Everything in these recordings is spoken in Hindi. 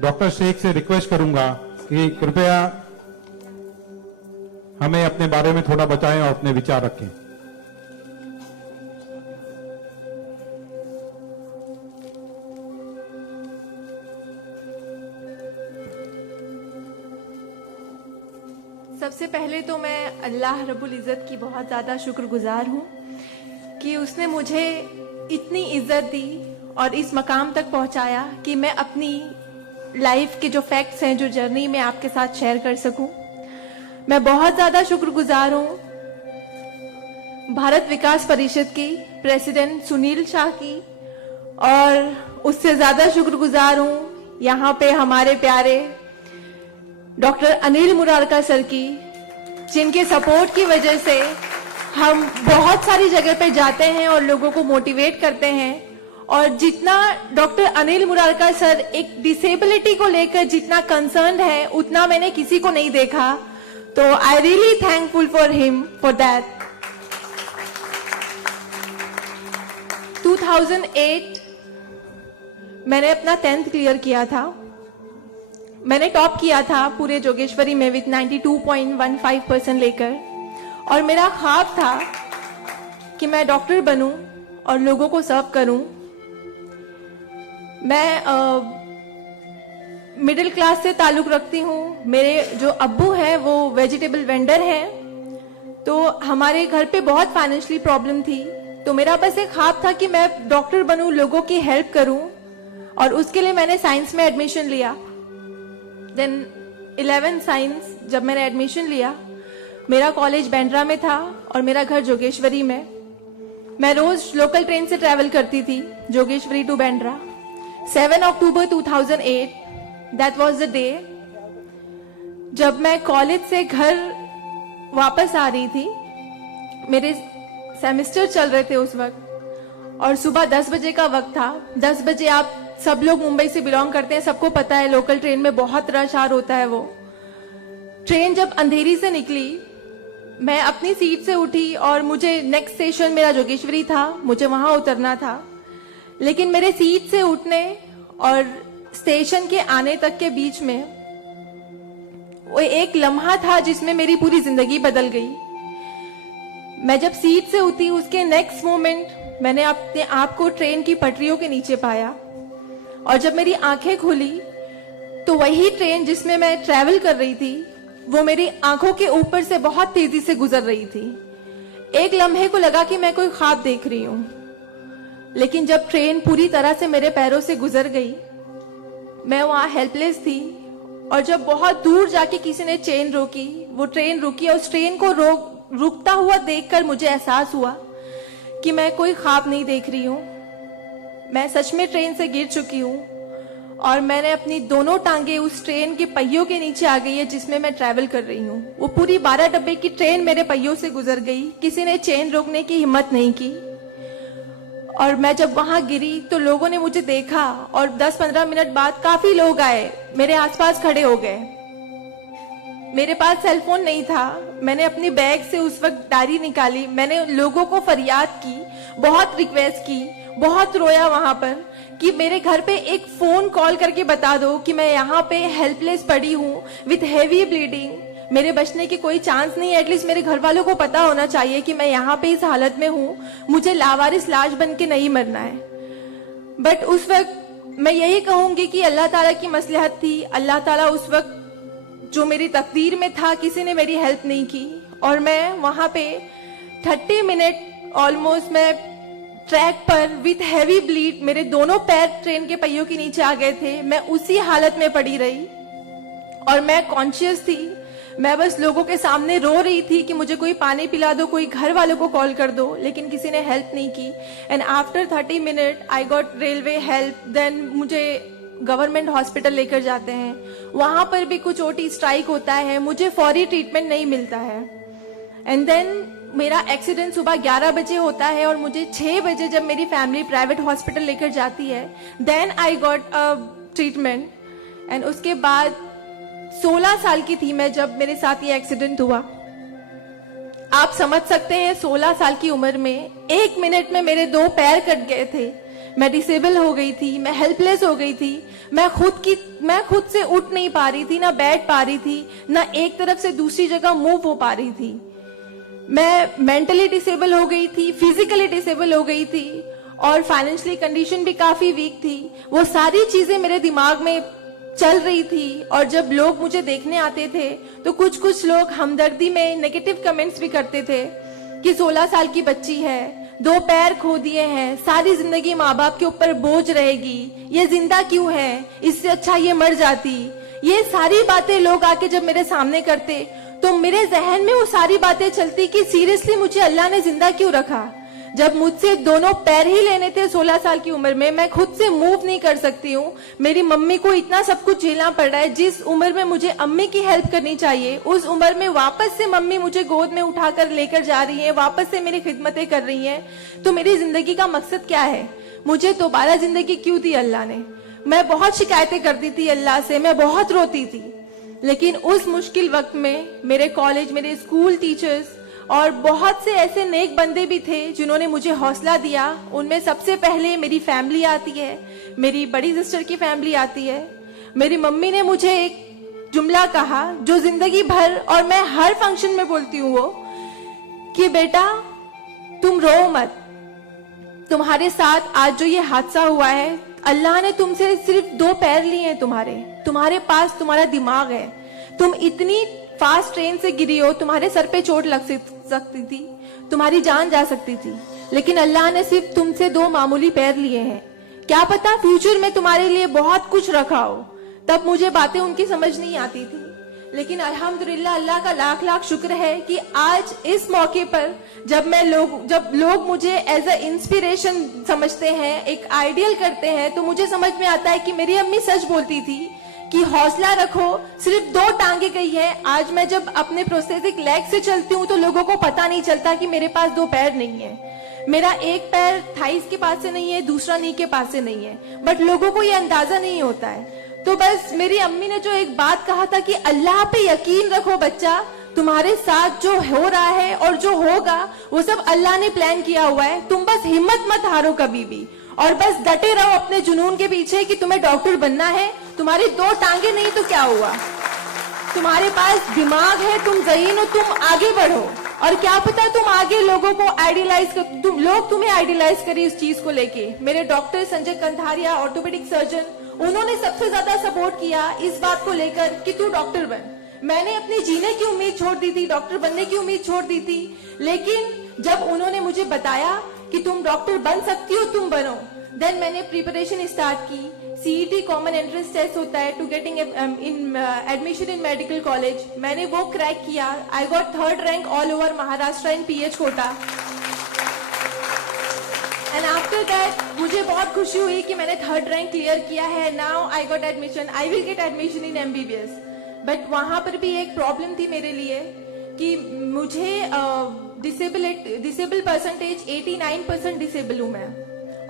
डॉक्टर शेख से रिक्वेस्ट करूंगा कि कृपया हमें अपने बारे में थोड़ा बताएं और अपने विचार रखें। सबसे पहले तो मैं अल्लाह रब्बुल इज़्ज़त की बहुत ज़्यादा शुक्रगुजार हूँ कि उसने मुझे इतनी इज्जत दी और इस मकाम तक पहुँचाया कि मैं अपनी लाइफ के जो फैक्ट्स हैं, जो जर्नी में आपके साथ शेयर कर सकूं। मैं बहुत ज़्यादा शुक्रगुजार हूँ भारत विकास परिषद की प्रेसिडेंट सुनील शाह की, और उससे ज़्यादा शुक्रगुजार हूँ यहाँ पे हमारे प्यारे डॉक्टर अनिल मुरारका सर की, जिनके सपोर्ट की वजह से हम बहुत सारी जगह पे जाते हैं और लोगों को मोटिवेट करते हैं। और जितना डॉक्टर अनिल मुरारका सर एक डिसेबिलिटी को लेकर जितना कंसर्न्ड है, उतना मैंने किसी को नहीं देखा। तो I really thankful for him for that. 2008 मैंने अपना 10th क्लियर किया था। मैंने टॉप किया था पूरे जोगेश्वरी में विद 92.15% लेकर, और मेरा ख्वाब था कि मैं डॉक्टर बनूं और लोगों को सर्व करूं। मैं मिडिल क्लास से ताल्लुक रखती हूँ। मेरे जो अब्बू हैं वो वेजिटेबल वेंडर हैं, तो हमारे घर पे बहुत फाइनेंशियली प्रॉब्लम थी। तो मेरा बस एक ख्वाब था कि मैं डॉक्टर बनूं, लोगों की हेल्प करूं, और उसके लिए मैंने साइंस में एडमिशन लिया। देन 11 साइंस जब मैंने एडमिशन लिया, मेरा कॉलेज बांद्रा में था और मेरा घर जोगेश्वरी में। मैं रोज लोकल ट्रेन से ट्रैवल करती थी Jogeshwari to Bandra. 7 October 2008 that was the day जब मैं कॉलेज से घर वापस आ रही थी। मेरे सेमेस्टर चल रहे थे उस वक्त, और सुबह 10 बजे का वक्त था। 10 बजे आप सब लोग मुंबई से बिलोंग करते हैं, सबको पता है लोकल ट्रेन में बहुत रश आर होता है। वो ट्रेन जब अंधेरी से निकली, मैं अपनी सीट से उठी और मुझे नेक्स्ट स्टेशन मेरा जोगेश्वरी था, मुझे वहां उतरना था। लेकिन मेरे सीट से उठने और स्टेशन के आने तक के बीच में वो एक लम्हा था जिसमें मेरी पूरी जिंदगी बदल गई। मैं जब सीट से उठी, उसके नेक्स्ट मोमेंट मैंने अपने आप को ट्रेन की पटरियों के नीचे पाया, और जब मेरी आंखें खुली तो वही ट्रेन जिसमें मैं ट्रैवल कर रही थी वो मेरी आंखों के ऊपर से बहुत तेजी से गुजर रही थी। एक लम्हे को लगा कि मैं कोई ख्वाब देख रही हूं, लेकिन जब ट्रेन पूरी तरह से मेरे पैरों से गुजर गई, मैं वहां हेल्पलेस थी। और जब बहुत दूर जाके किसी ने चेन रोकी, वो ट्रेन रुकी, और उस ट्रेन को रुकता हुआ देखकर मुझे एहसास हुआ कि मैं कोई ख्वाब नहीं देख रही हूं, मैं सच में ट्रेन से गिर चुकी हूं, और मैंने अपनी दोनों टांगे उस ट्रेन के पहियों के नीचे आ गई है जिसमें मैं ट्रैवल कर रही हूँ। वो पूरी 12 डब्बे की ट्रेन मेरे पहियों से गुजर गई, किसी ने चेन रोकने की हिम्मत नहीं की। और मैं जब वहां गिरी तो लोगों ने मुझे देखा, और 10-15 मिनट बाद काफी लोग आए, मेरे आसपास खड़े हो गए। मेरे पास सेलफोन नहीं था। मैंने अपनी बैग से उस वक्त डायरी निकाली, मैंने लोगों को फरियाद की, बहुत रिक्वेस्ट की, बहुत रोया वहां पर कि मेरे घर पे एक फोन कॉल करके बता दो कि मैं यहाँ पे हेल्पलेस पड़ी हूँ विथ हेवी ब्लीडिंग, मेरे बचने की कोई चांस नहीं है। एटलीस्ट मेरे घर वालों को पता होना चाहिए कि मैं यहाँ पे इस हालत में हूँ, मुझे लावारिस लाश बन के नहीं मरना है। बट उस वक्त मैं यही कहूंगी कि अल्लाह ताला की मसलहत थी। अल्लाह ताला उस वक्त जो मेरी तकदीर में था, किसी ने मेरी हेल्प नहीं की, और मैं वहां पे 30 मिनट ऑलमोस्ट मैं ट्रैक पर विथ हैवी ब्लीड, मेरे दोनों पैर ट्रेन के पहियों के नीचे आ गए थे। मैं उसी हालत में पड़ी रही और मैं कॉन्शियस थी। मैं बस लोगों के सामने रो रही थी कि मुझे कोई पानी पिला दो, कोई घर वालों को कॉल कर दो, लेकिन किसी ने हेल्प नहीं की। And after 30 minute I got railway help. Then मुझे गवर्नमेंट हॉस्पिटल लेकर जाते हैं, वहां पर भी कुछ ओटी स्ट्राइक होता है, मुझे फौरी ट्रीटमेंट नहीं मिलता है। एंड देन मेरा एक्सीडेंट सुबह 11 बजे होता है और मुझे 6 बजे जब मेरी फैमिली प्राइवेट हॉस्पिटल लेकर जाती है, then I got a treatment. And उसके बाद 16 साल की थी मैं जब मेरे साथ ये एक्सीडेंट हुआ। आप समझ सकते हैं 16 साल की उम्र में 1 मिनट में मेरे 2 पैर कट गए थे, मैं डिसेबल हो गई थी, मैं हेल्पलेस हो गई थी, मैं खुद से उठ नहीं पा रही थी, ना बैठ पा रही थी, ना एक तरफ से दूसरी जगह मूव हो पा रही थी। मैं मेंटली डिसेबल हो गई थी, फिजिकली डिसेबल हो गई थी और फाइनेंशियली कंडीशन भी काफी वीक थी। वो सारी चीजें मेरे दिमाग में चल रही थी और जब लोग मुझे देखने आते थे तो कुछ लोग हमदर्दी में नेगेटिव कमेंट्स भी करते थे कि 16 साल की बच्ची है, 2 पैर खो दिए हैं, सारी जिंदगी माँ बाप के ऊपर बोझ रहेगी, ये जिंदा क्यों है, इससे अच्छा ये मर जाती। ये सारी बातें लोग आके जब मेरे सामने करते तो मेरे जहन में वो सारी बातें चलती कि सीरियसली मुझे अल्लाह ने जिंदा क्यों रखा, जब मुझसे दोनों पैर ही लेने थे 16 साल की उम्र में, मैं खुद से मूव नहीं कर सकती हूँ। मेरी मम्मी को इतना सब कुछ झेलना पड़ रहा है। जिस उम्र में मुझे अम्मी की हेल्प करनी चाहिए उस उम्र में वापस से मम्मी मुझे गोद में उठाकर लेकर जा रही है, वापस से मेरी खिदमतें कर रही हैं। तो मेरी जिंदगी का मकसद क्या है, मुझे दोबारा जिंदगी क्यों दी अल्लाह ने। मैं बहुत शिकायतें करती थी अल्लाह से, मैं बहुत रोती थी, लेकिन उस मुश्किल वक्त में मेरे कॉलेज, मेरे स्कूल टीचर्स और बहुत से ऐसे नेक बंदे भी थे जिन्होंने मुझे हौसला दिया। उनमें सबसे पहले मेरी फैमिली आती है, मेरी बड़ी सिस्टर की फैमिली आती है। मेरी मम्मी ने मुझे एक जुमला कहा जो जिंदगी भर और मैं हर फंक्शन में बोलती हूँ, वो कि बेटा तुम रो मत, तुम्हारे साथ आज जो ये हादसा हुआ है, अल्लाह ने तुमसे सिर्फ 2 पैर लिए हैं, तुम्हारे पास तुम्हारा दिमाग है, तुम इतनी फास्ट ट्रेन से गिरी हो, तुम्हारे सर पे चोट लग सकती थी, तुम्हारी जान जा सकती थी, लेकिन अल्लाह ने सिर्फ तुमसे 2 मामूली पैर लिए हैं। क्या पता फ्यूचर में तुम्हारे लिए बहुत कुछ रखा हो। तब मुझे बातें उनकी समझ नहीं आती थी, लेकिन अल्हम्दुलिल्लाह अल्लाह का लाख लाख शुक्र है कि आज इस मौके पर जब लोग मुझे एज अ इंस्पिरेशन समझते हैं, एक आइडियल करते हैं, तो मुझे समझ में आता है कि मेरी अम्मी सच बोलती थी कि हौसला रखो, सिर्फ 2 टांगे गई है। आज मैं जब अपने प्रोस्थेटिक लेग से चलती हूँ तो लोगों को पता नहीं चलता कि मेरे पास 2 पैर नहीं है, मेरा एक पैर थाइस के पास से नहीं है, दूसरा नी के पास से नहीं है, बट लोगों को ये अंदाजा नहीं होता है। तो बस मेरी अम्मी ने जो एक बात कहा था कि अल्लाह पे यकीन रखो बच्चा, तुम्हारे साथ जो हो रहा है और जो होगा वो सब अल्लाह ने प्लान किया हुआ है, तुम बस हिम्मत मत हारो कभी भी, और बस डटे रहो अपने जुनून के पीछे कि तुम्हें डॉक्टर बनना है। तुम्हारी 2 टांगे नहीं तो क्या हुआ, तुम्हारे पास दिमाग है, तुम ज़हीन हो, तुम आगे बढ़ो। और क्या पता तुम आगे लोगों को आइडियलाइज कर, लोग तुम्हें आइडियलाइज करें इस चीज को लेके। मेरे डॉक्टर संजय कंधारिया, ऑर्थोपेडिक सर्जन, उन्होंने सबसे ज्यादा सपोर्ट किया इस बात को लेकर कि तू डॉक्टर बन। मैंने अपने जीने की उम्मीद छोड़ दी थी, डॉक्टर बनने की उम्मीद छोड़ दी थी, लेकिन जब उन्होंने मुझे बताया कि तुम डॉक्टर बन सकती हो, तुम बनो, देन मैंने प्रिपरेशन स्टार्ट की। सीईटी कॉमन एंट्रेंस टेस्ट होता है to getting admission in medical college, मैंने वो क्रैक किया। I got 3rd rank all over Maharashtra in PH quota. And after that मुझे बहुत खुशी हुई कि मैंने 3rd रैंक क्लियर किया है। Now I got admission, I will get admission in MBBS. But वहां पर भी एक प्रॉब्लम थी मेरे लिए कि मुझे डिसेबल परसेंटेज 89% डिसेबल हूं मैं,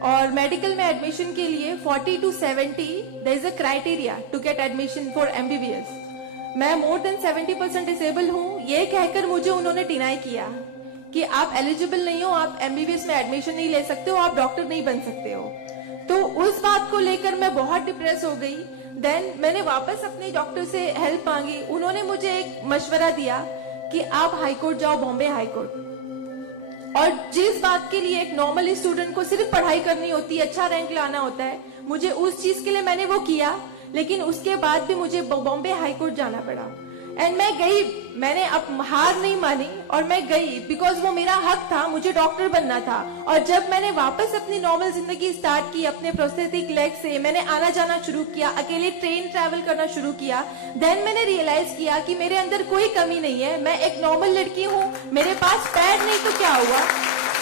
और मेडिकल में एडमिशन के लिए 40 to 70 there is a criteria to get admission for MBBS. मैं मोर देन 70% डिसेबल हूं, ये कहकर मुझे उन्होंने डिनाई किया कि आप एलिजिबल नहीं हो, आप एमबीबीएस में एडमिशन नहीं ले सकते हो, आप डॉक्टर नहीं बन सकते हो। तो उस बात को लेकर मैं बहुत डिप्रेस हो गई। देन मैंने वापस अपने डॉक्टर से हेल्प मांगी। उन्होंने मुझे एक मशवरा दिया कि आप हाईकोर्ट जाओ, बॉम्बे हाईकोर्ट, और जिस बात के लिए एक नॉर्मल स्टूडेंट को सिर्फ पढ़ाई करनी होती है, अच्छा रैंक लाना होता है, मुझे उस चीज के लिए मैंने वो किया, लेकिन उसके बाद भी मुझे बॉम्बे हाईकोर्ट जाना पड़ा। एंड मैं गई, मैंने अब हार नहीं मानी और मैं गई, बिकॉज वो मेरा हक था, मुझे डॉक्टर बनना था। और जब मैंने वापस अपनी नॉर्मल जिंदगी स्टार्ट की अपने प्रोस्थेटिक लेग से, मैंने आना जाना शुरू किया, अकेले ट्रेन ट्रैवल करना शुरू किया, देन मैंने रियलाइज किया कि मेरे अंदर कोई कमी नहीं है, मैं एक नॉर्मल लड़की हूँ, मेरे पास पैर नहीं तो क्या हुआ,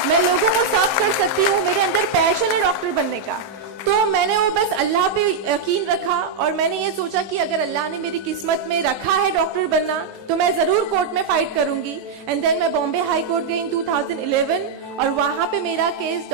मैं लोगों को सर्व कर सकती हूँ, मेरे अंदर पैशन है डॉक्टर बनने का। तो मैंने वो बस अल्लाह पे यकीन रखा और मैंने ये सोचा कि अगर अल्लाह ने मेरी किस्मत में रखा है डॉक्टर बनना तो मैं जरूर कोर्ट में फाइट करूंगी। एंड देन मैं बॉम्बे हाई कोर्ट गई इन 2011 और वहां पे मेरा केस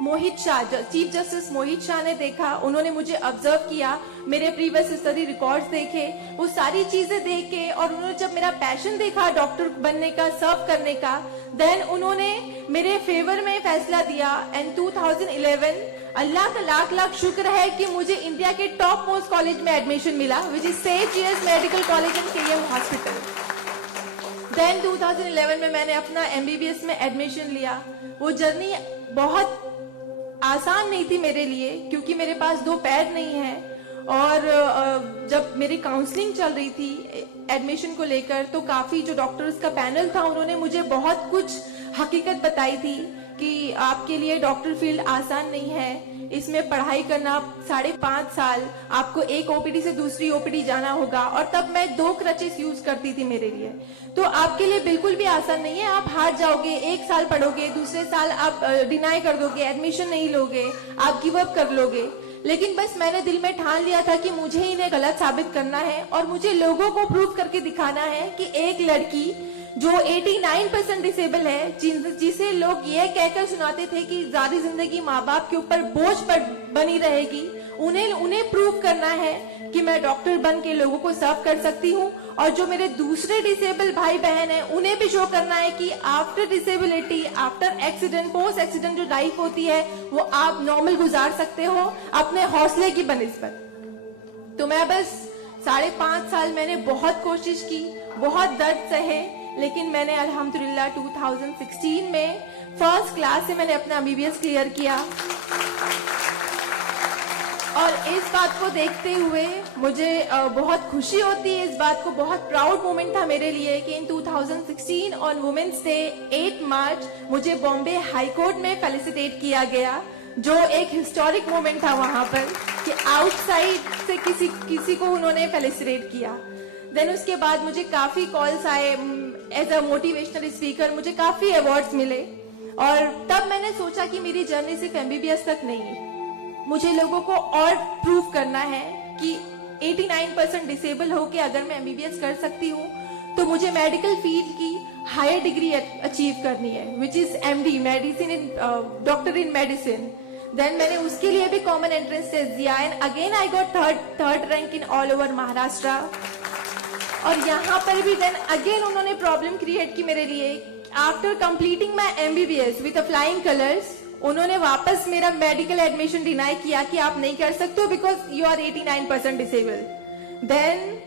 मोहित शाह, चीफ जस्टिस मोहित शाह ने देखा, उन्होंने मुझे ऑब्जर्व किया, मेरे प्रीवियस स्टडी रिकॉर्ड्स देखे, वो सारी चीजें देख के, और उन्होंने जब मेरा पैशन देखा डॉक्टर बनने का, सर्व करने का, देन उन्होंने मेरे फेवर में फैसला दिया। एंड 2011 अल्लाह का लाख लाख शुक्र है कि मुझे इंडिया के टॉप मोस्ट कॉलेज में एडमिशन मिला, which is Seth GS medical college and KM hospital. Then 2011 में मैंने अपना एमबीबीएस में एडमिशन लिया। वो जर्नी बहुत आसान नहीं थी मेरे लिए, क्योंकि मेरे पास 2 पैर नहीं है, और जब मेरी काउंसलिंग चल रही थी एडमिशन को लेकर, तो काफी जो डॉक्टर्स का पैनल था उन्होंने मुझे बहुत कुछ हकीकत बताई थी कि आपके लिए डॉक्टर फील्ड आसान नहीं है, इसमें पढ़ाई करना 5.5 साल, आपको एक ओपीडी से दूसरी ओपीडी जाना होगा, और तब मैं 2 क्रचेस यूज करती थी मेरे लिए। तो आपके लिए बिल्कुल भी आसान नहीं है, आप हार जाओगे, 1 साल पढ़ोगे, दूसरे साल आप डिनाई कर दोगे, एडमिशन नहीं लोगे, आप गिव अप कर लोगे। लेकिन बस मैंने दिल में ठान लिया था कि मुझे इन्हें गलत साबित करना है, और मुझे लोगों को प्रूव करके दिखाना है कि एक लड़की जो 89% डिसेबल है, जिसे लोग ये कहकर सुनाते थे कि सारी जिंदगी माँ बाप के ऊपर बोझ पर बनी रहेगी, उन्हें प्रूव करना है कि मैं डॉक्टर बन के लोगों को सर्व कर सकती हूँ। और जो मेरे दूसरे डिसेबल भाई बहन हैं, उन्हें भी शो करना है कि after disability, after accident, post accident जो लाइफ होती है वो आप नॉर्मल गुजार सकते हो अपने हौसले की बनिस्बत। तो मैं बस 5.5 साल मैंने बहुत कोशिश की, बहुत दर्द सहे, लेकिन मैंने अल्हम्दुलिल्लाह 2016 में फर्स्ट क्लास से मैंने अपना एमबीबीएस क्लियर किया। और इस बात को देखते हुए मुझे बहुत खुशी होती है, इस बात को बहुत प्राउड मोमेंट था मेरे लिए कि इन 2016 ऑन वुमेन्स डे 8 मार्च मुझे बॉम्बे हाई कोर्ट में फेलिसिटेट किया गया, जो एक हिस्टोरिक मोमेंट था वहां पर कि आउटसाइड से किसी को उन्होंने फेलिसिटेट किया। देन उसके बाद मुझे काफी कॉल्स आए, एज अ मोटिवेशनल स्पीकर मुझे काफी अवार्ड्स मिले, और तब मैंने सोचा कि मेरी जर्नी सिर्फ एमबीबीएस तक नहीं, मुझे लोगों को और प्रूव करना है कि 89% डिसेबल होके अगर मैं एमबीबीएस कर सकती हूँ, तो मुझे मेडिकल फील्ड की हायर डिग्री अचीव करनी है, which is MD, medicine in doctor in medicine. Then मैंने उसके लिए भी कॉमन एंट्रेंस टेस्ट दिया, and again I got third rank in all over Maharashtra. और यहाँ पर भी देन अगेन उन्होंने प्रॉब्लम क्रिएट की मेरे लिए। After completing my MBBS with flying colours, उन्होंने वापस मेरा मेडिकल एडमिशन डिनाई किया कि आप नहीं कर सकते हो because you are 89% disable. Then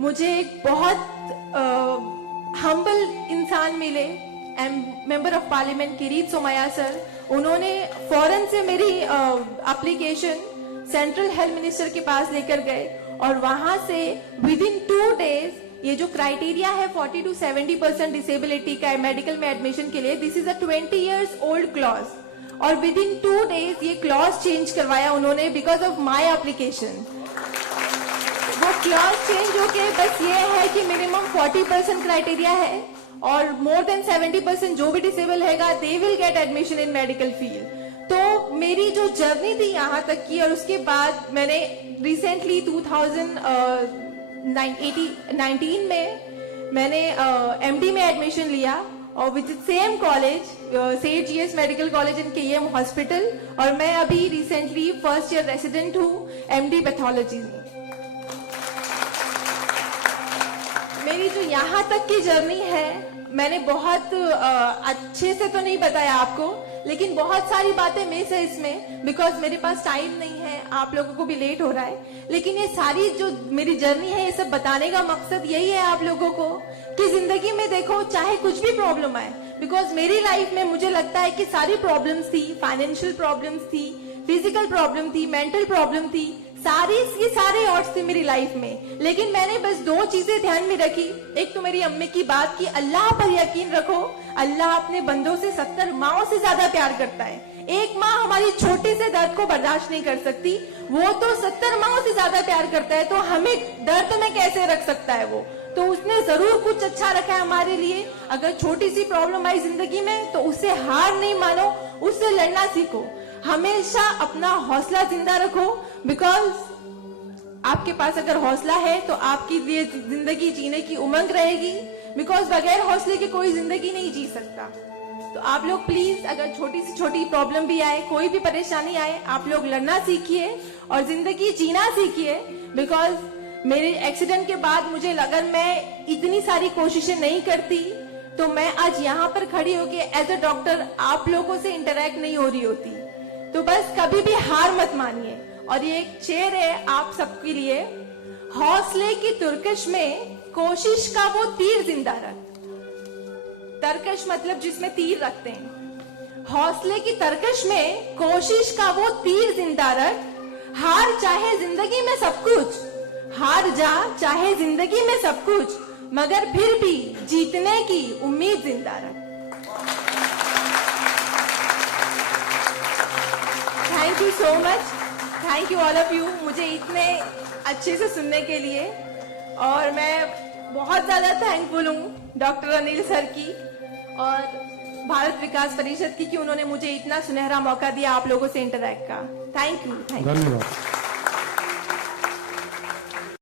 मुझे एक बहुत हम्बल इंसान मिले, member of parliament Kirit Somaiya sir, उन्होंने फौरन से मेरी एप्लीकेशन सेंट्रल हेल्थ मिनिस्टर के पास लेकर गए, और वहां से विद इन 2 डेज ये जो क्राइटेरिया है 40 to 70% डिसेबिलिटी का मेडिकल में एडमिशन के लिए, this is a 20 years old clause, और विद इन 2 डेज ये क्लॉज चेंज करवाया उन्होंने बिकॉज ऑफ माई एप्लीकेशन। वो क्लॉज चेंज होके बस ये है कि मिनिमम 40% क्राइटेरिया है, और मोर देन 70% जो भी डिसेबल हैगा they will get admission in medical field. तो मेरी जो जर्नी थी यहाँ तक की, और उसके बाद मैंने रिसेंटली 2019 में मैंने एमडी में एडमिशन लिया, और with same college Seth GS medical college and KM hospital, और मैं अभी रिसेंटली फर्स्ट ईयर रेसिडेंट हूँ एमडी पैथोलॉजी में। मेरी जो यहाँ तक की जर्नी है, मैंने बहुत अच्छे से तो नहीं बताया आपको, लेकिन बहुत सारी बातें मिस है इसमें बिकॉज मेरे पास टाइम नहीं है, आप लोगों को भी लेट हो रहा है। लेकिन ये सारी जो मेरी जर्नी है, ये सब बताने का मकसद यही है आप लोगों को कि जिंदगी में देखो चाहे कुछ भी प्रॉब्लम आए, बिकॉज मेरी लाइफ में मुझे लगता है कि सारी प्रॉब्लम्स थी, फाइनेंशियल प्रॉब्लम्स थी, फिजिकल प्रॉब्लम थी, मेंटल प्रॉब्लम थी, सारे ऑड्स थे मेरी लाइफ में, लेकिन मैंने बस 2 चीजें ध्यान में रखी। एक तो मेरी अम्मी की बात की अल्लाह पर यकीन रखो, अल्लाह अपने बंदों से 70 माओं से ज्यादा प्यार करता है। एक माँ हमारी छोटे से दर्द को बर्दाश्त नहीं कर सकती, वो तो 70 माओं से ज्यादा प्यार करता है, तो हमें दर्द में कैसे रख सकता है वो? तो उसने जरूर कुछ अच्छा रखा है हमारे लिए। अगर छोटी सी प्रॉब्लम आई जिंदगी में तो उससे हार नहीं मानो, उससे लड़ना सीखो, हमेशा अपना हौसला जिंदा रखो, बिकॉज आपके पास अगर हौसला है तो आपकी लिए जिंदगी जीने की उमंग रहेगी, बिकॉज बगैर हौसले के कोई जिंदगी नहीं जी सकता। तो आप लोग प्लीज, अगर छोटी से छोटी प्रॉब्लम भी आए, कोई भी परेशानी आए, आप लोग लड़ना सीखिए और जिंदगी जीना सीखिए। बिकॉज मेरे एक्सीडेंट के बाद मुझे अगर मैं इतनी सारी कोशिशें नहीं करती तो मैं आज यहाँ पर खड़ी होके एज अ डॉक्टर आप लोगों से इंटरेक्ट नहीं हो रही होती। तो बस कभी भी हार मत मानिए। और ये एक शेर है आप सबके लिए, हौसले की तुर्कश में कोशिश का वो तीर जिंदा रख। तरकश मतलब जिसमें तीर रखते हैं। हौसले की तरकश में कोशिश का वो तीर जिंदा रख। हार चाहे जिंदगी में सब कुछ, हार जा चाहे जिंदगी में सब कुछ, मगर फिर भी जीतने की उम्मीद जिंदा रख। Thank you so much, thank you all of you, मुझे इतने अच्छे से सुनने के लिए। और मैं बहुत ज्यादा थैंकफुल हूँ डॉक्टर अनिल सर की और भारत विकास परिषद की कि उन्होंने मुझे इतना सुनहरा मौका दिया आप लोगों से इंटरैक्ट का। Thank you. धन्यवाद।